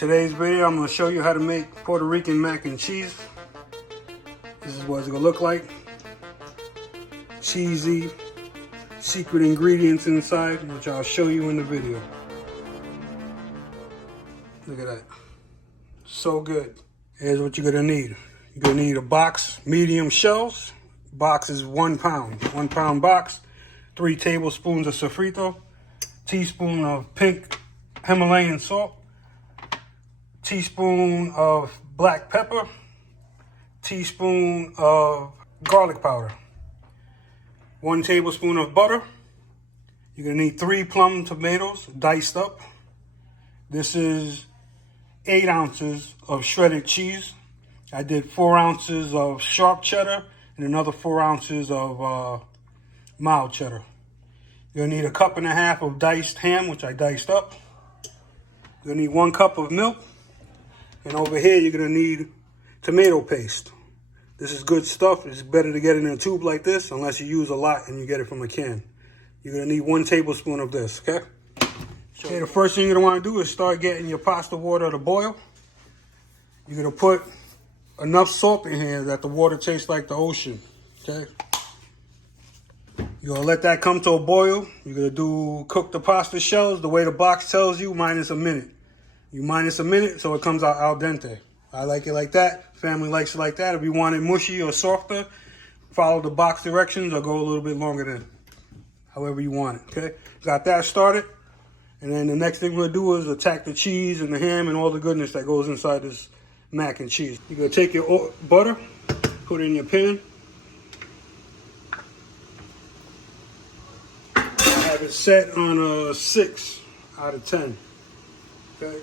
today's video, I'm going to show you how to make Puerto Rican mac and cheese. This is what it's going to look like. Cheesy, secret ingredients inside, which I'll show you in the video. Look at that. So good. Here's what you're going to need. You're going to need a box, medium shells. Box is 1 pound. 1 pound box. 3 tablespoons of Sofrito. Teaspoon of pink Himalayan salt. Teaspoon of black pepper. Teaspoon of garlic powder. 1 tablespoon of butter. You're going to need 3 plum tomatoes diced up. This is 8 ounces of shredded cheese. I did 4 ounces of sharp cheddar and another 4 ounces of mild cheddar. You're going to need a 1.5 cups of diced ham, which I diced up. You're going to need 1 cup of milk. And over here, you're going to need tomato paste. This is good stuff. It's better to get it in a tube like this unless you use a lot and you get it from a can. You're going to need 1 tablespoon of this, okay? Okay, the first thing you're going to want to do is start getting your pasta water to boil. You're going to put enough salt in here that the water tastes like the ocean, okay? You're going to let that come to a boil. You're going to cook the pasta shells the way the box tells you, minus a minute. You minus a minute so it comes out al dente. I like it like that. Family likes it like that. If you want it mushy or softer, follow the box directions or go a little bit longer than however you want it, okay? Got that started. And then the next thing we're going to do is attack the cheese and the ham and all the goodness that goes inside this mac and cheese. You're going to take your butter, put it in your pan. I have it set on a 6 out of 10, okay?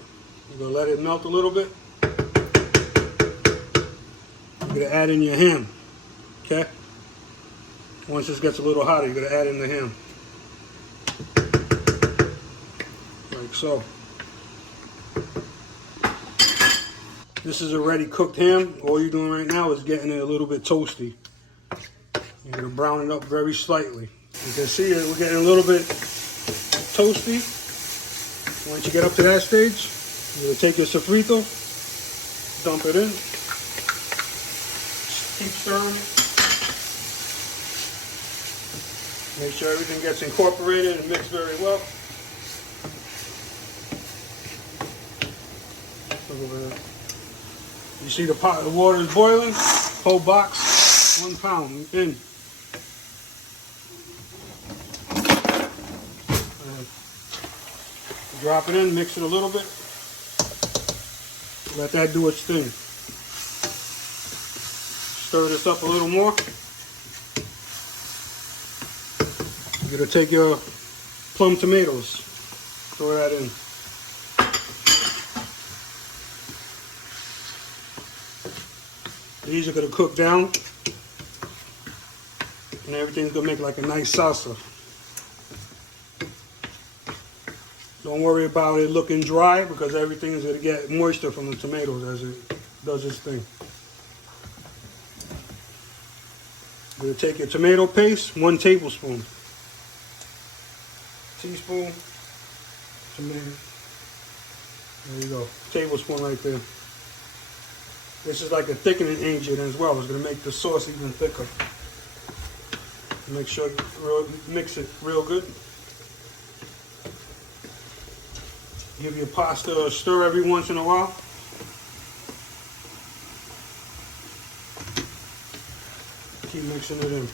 You're going to let it melt a little bit. You're going to add in your ham, okay? Once this gets a little hotter, you're going to add in the ham. Like so. This is already cooked ham. All you're doing right now is getting it a little bit toasty. You're going to brown it up very slightly. You can see it, we're getting a little bit toasty. Once you get up to that stage, you're going to take your sofrito, dump it in. Keep stirring it. Make sure everything gets incorporated and mixed very well. Look over there. You see the pot, the water is boiling. Whole box, 1 pound in. Drop it in, mix it a little bit. Let that do its thing. Stir this up a little more. You're going to take your plum tomatoes, throw that in. These are going to cook down, and everything's going to make like a nice salsa. Don't worry about it looking dry because everything is going to get moisture from the tomatoes as it does its thing. You're going to take your tomato paste, 1 tablespoon. Teaspoon, tomato. There you go. Tablespoon right there. This is like a thickening agent as well. It's going to make the sauce even thicker. Make sure you mix it real good. Give your pasta a stir every once in a while. Keep mixing it in.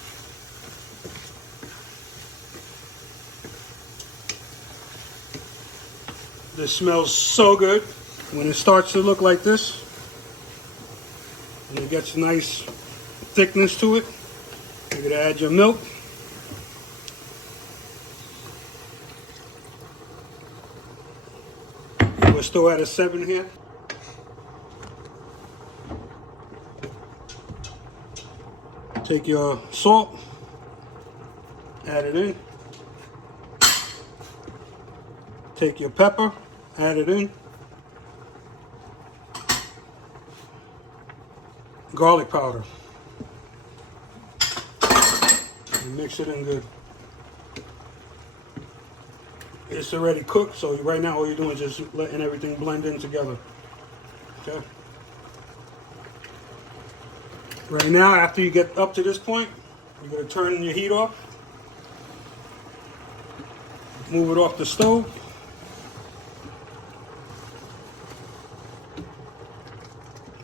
This smells so good. When it starts to look like this, and it gets nice thickness to it, you're going to add your milk. We're still at a 7 here. Take your salt, add it in. Take your pepper, add it in. Garlic powder. And mix it in good. It's already cooked, so right now all you're doing is just letting everything blend in together. Okay. Right now, after you get up to this point, you're going to turn your heat off. Move it off the stove.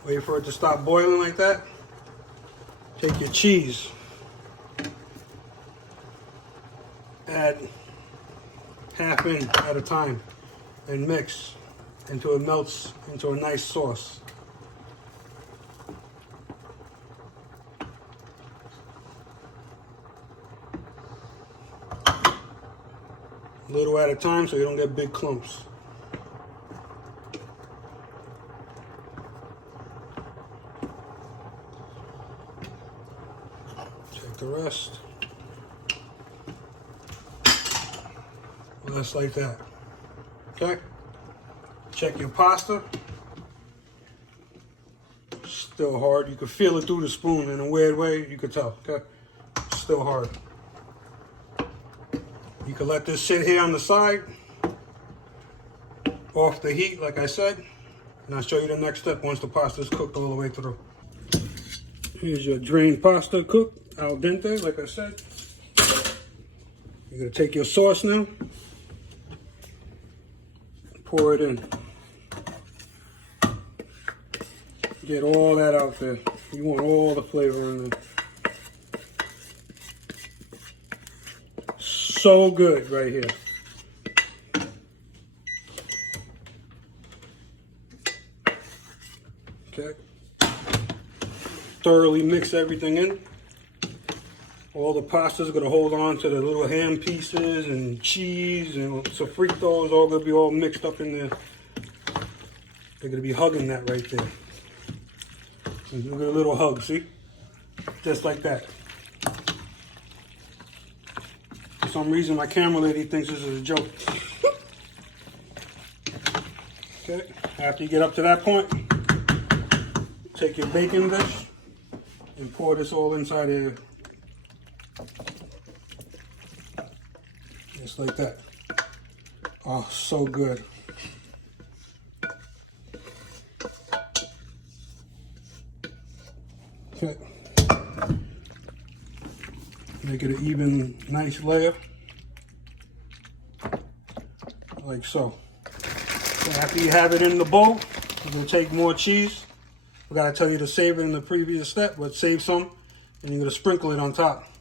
Wait for it to stop boiling like that. Take your cheese. Add half in at a time and mix until it melts into a nice sauce. A little at a time so you don't get big clumps. Take the rest. Just like that. Okay? Check your pasta. Still hard. You can feel it through the spoon in a weird way. You can tell. Okay? Still hard. You can let this sit here on the side, off the heat, like I said, and I'll show you the next step once the pasta is cooked all the way through. Here's your drained pasta cooked al dente, like I said. You're gonna take your sauce now, pour it in. Get all that out there. You want all the flavor in there. So good right here. Okay. Thoroughly mix everything in. All the pasta is going to hold on to the little ham pieces and cheese and Sofrito is all going to be all mixed up in there. They're going to be hugging that right there. And look at a little hug, see? Just like that. For some reason, my camera lady thinks this is a joke. Okay, after you get up to that point, take your baking dish and pour this all inside here. Just like that. Oh, so good. Okay. Make it an even, nice layer. Like so. So after you have it in the bowl, you're going to take more cheese. I got to tell you to save it in the previous step, but save some, and you're going to sprinkle it on top.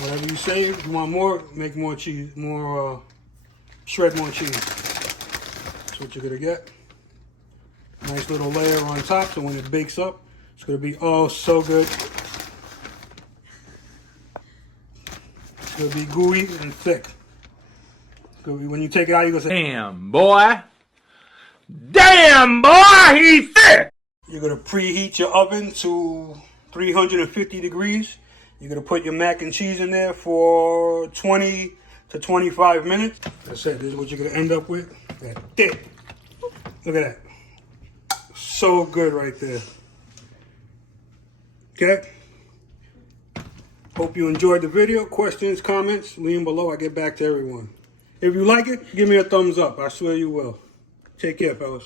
Whatever you save, you want more, make more cheese, shred more cheese. That's what you're going to get. Nice little layer on top, so when it bakes up, it's going to be, oh, so good. It's going to be gooey and thick. When you take it out, you're going to say, damn, boy. Damn, boy, he's thick. You're going to preheat your oven to 350 degrees. You're going to put your mac and cheese in there for 20 to 25 minutes. That's it. This is what you're going to end up with. That thick. Look at that. So good right there. Okay? Hope you enjoyed the video. Questions, comments, leave them below. I get back to everyone. If you like it, give me a thumbs up. I swear you will. Take care, fellas.